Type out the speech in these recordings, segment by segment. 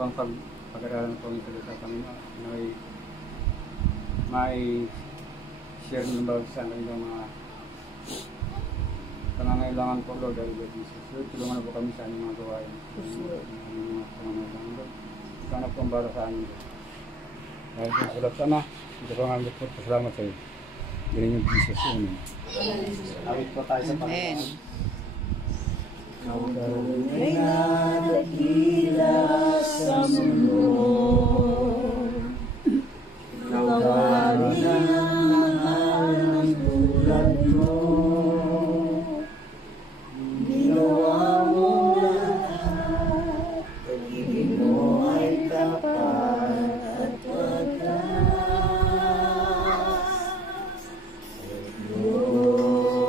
pang pag-aralan po ng salita sa Panginoon, may share ng bawat sa amin ng mga pangangailangan po, Lord, dahil Lord Jesus. Lord, tulungan na po kami sa aming mga gawain. Mga pangangailangan, Lord. Ikaw na po ang bala sa amin, Lord. Dahil sa salat sana, ito po ang aming po. Pasalamat sa iyo. Ganyan yung Jesus. Amen. Awit po tayo sa Panginoon. Ikaw ay nadakila sa mundo. Ikaw ay mahal ng tulad mo. Ginawa mo lahat, pag-ibig mo ay tapat at wagas. Diyos,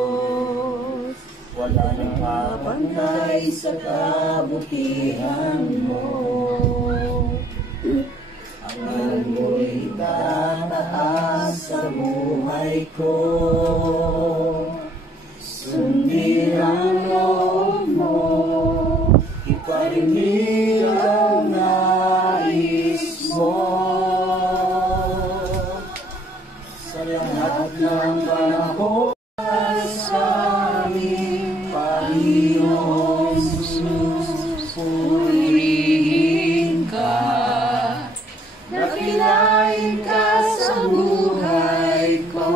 wala nang kapantay sa kabutihan mo. Ang mo'y tataas sa buhay ko. Sundin ang loob mo, iparimig ang nais mo. Sa lahat ng panahon sa aming Panginoon Jesus, purihin ka. Nakilain ka sa buhay ko.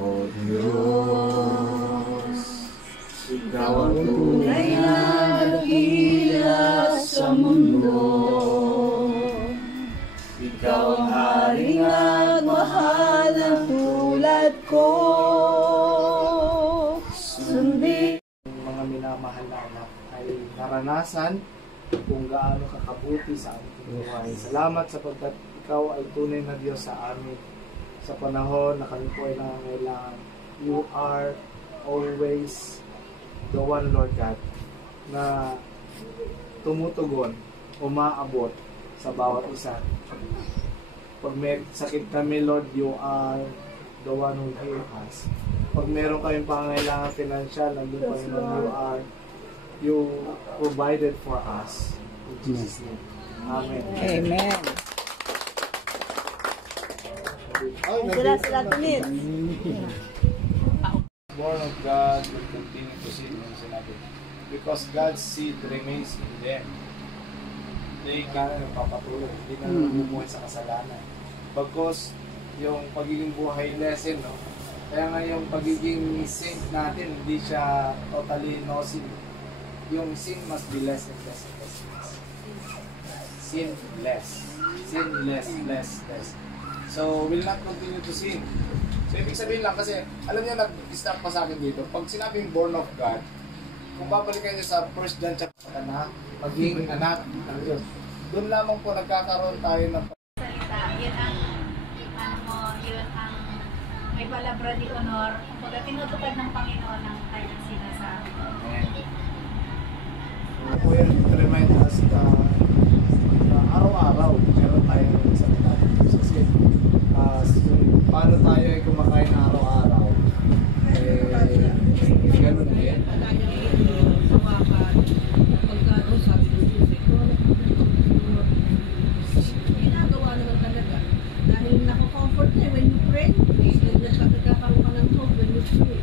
O Diyos, ikaw ang tunay na dakila sa mundo. Ikaw ang haring nagmahal ng tulad ko. Sundin. Mga minamahal na anak ay naranasan kung gaano kakabuti sa aming buhay. Salamat sapagkat ikaw ay tunay na Diyos sa amin. Sa panahon na kami po ay nangangailangan, you are always the one, Lord God, na tumutugon, umaabot sa bawat isa. Pag may sakit kami, Lord, you are the one who heals us. Pag meron kayong pangangailangan financial, nandun pa rin, you provided for us. In Jesus' name. Amen. Amen. Sila tulit. Born of God will continue to sin yung sinabi. Because God's seed remains in them. Hindi ka na nagpapatuloy. Hindi ka na namumuhay sa kasalanan. Because yung pagiging buhay lesson, no? Kaya nga yung pagiging saint natin, hindi siya totally no sin. Yung sin must be less and less and less. Sin less. Sin less, less, less. So, will not continue to sin. So, ibig sabihin lang kasi, alam niyo, nag-start pa sa akin dito. Pag sinabing born of God, kung babalikan niyo sa 1 John chapter na, maging anak ng Diyos. Doon lamang po nagkakaroon tayo ng salita. Yun ang, yun ang may palabra di honor. Kumbaga, tinutupad ng Panginoon ang kanyang sinasabi. So, po yan, to remind us na araw-araw, meron tayo ng salita. Kasi, paano tayo ay kumakain araw-araw? Ganun din. Ginagawa naman talaga. Dahil nako-comfort na when you pray, nagkakaroon ka ng hope when you pray.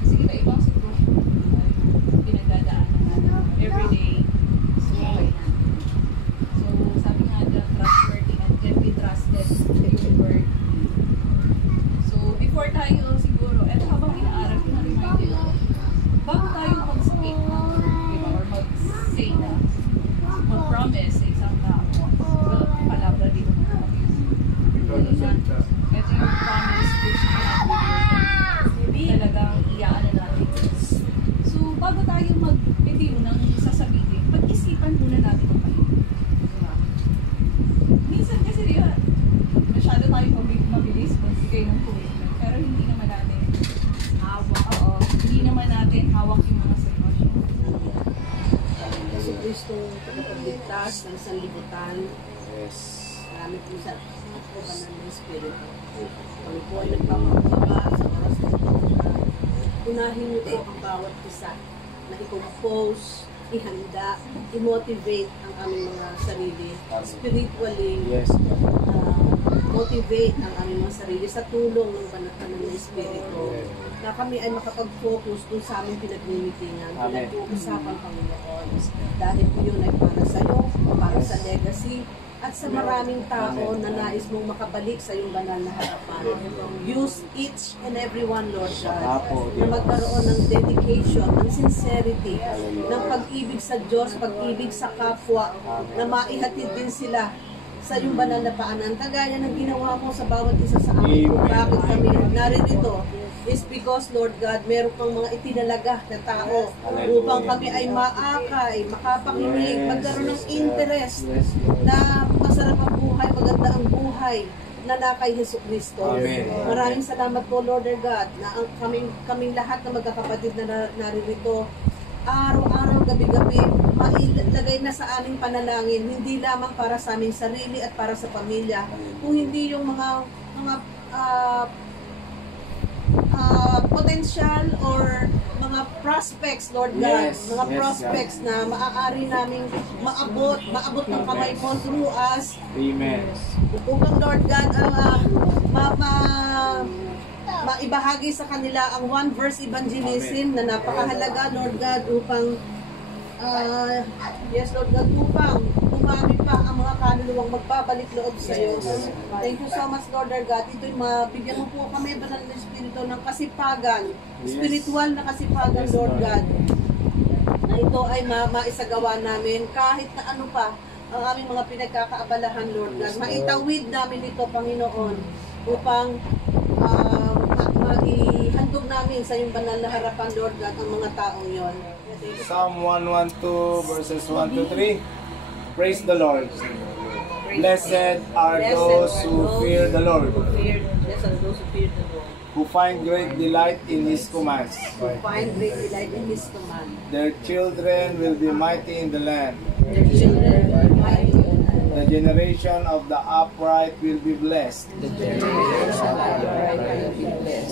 Kasi iba-iba siguro pinagdadaanan. Jesucristo tagapagligtas ng sanlibutan. Yes. Maraming po sa po banal ng Espiritu. Kami po ay nagpapakababa sa oras na ito. Unahin niyo po ang bawat isa na i-compose, ihanda, i-motivate ang aming mga sarili spiritually. Yes. Motivate ang aming mga sarili sa tulong ng banal ng Espiritu. Na kami ay makapag-focus dun sa aming pinag-meetingan, pinag-uusapan Panginoon. Dahil po yun ay para sa iyo, para sa legacy, at sa maraming tao na nais mong makabalik sa iyong banal na harapan. Use each and every one, Lord God, na magkaroon ng dedication, ng sincerity, ng pag-ibig sa Diyos, pag-ibig sa kapwa, na maihatid din sila sa iyong banal na paanan. Kagaya ng ginawa mo sa bawat isa sa amin. Bakit kami naririto? Is because, Lord God, meron kang mga itinalaga na tao upang kami ay maakay, makapakinig, magkaroon ng interest na masarap ang buhay, maganda ang buhay na kay Jesucristo. Maraming salamat po, Lord God, na kaming lahat na magkakapatid na naririto, araw-araw, gabi-gabi, mailagay na sa aming panalangin, hindi lamang para sa aming sarili at para sa pamilya, kung hindi yung mga potential or mga prospects, Lord God, mga prospects na maaari naming maabot ng kamay mo through us. Amen. Upang, Lord God, maibahagi sa kanila ang one verse evangelism na napakahalaga, Lord God, upang yes, Lord God, upang umami pa ang mga kaluluwang magbabalik loob sa iyo. Thank you so much, Lord God. Ito'y mabigyan mo po kami banal na Espiritu ng kasipagan, spiritual na kasipagan, Lord God, na ito ay maisagawa namin kahit na ano pa ang aming mga pinagkakaabalahan, Lord God. Maitawid namin ito, Panginoon, upang maihandog namin sa iyong banal na harapan, Lord God, ang mga taong yon. Psalm 112 verses 1 to 3. Praise the Lord. Blessed are those who fear the Lord, Blessed are those who fear the Lord, who find great delight in His commands. who find great delight in His command. Their children will be mighty in the land. Their children will be mighty in the land. The generation of the upright will be blessed.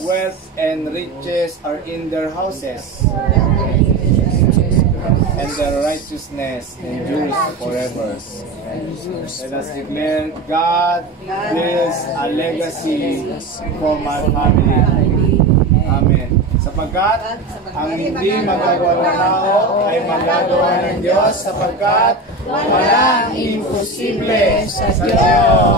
Wealth and riches are in their houses, and their righteousness endures forever. Let us declare, God builds a legacy for my family. Amen. Sapagkat ang hindi magagawa ng tao ay magagawa ng Diyos, sapagkat walang imposible sa Diyos.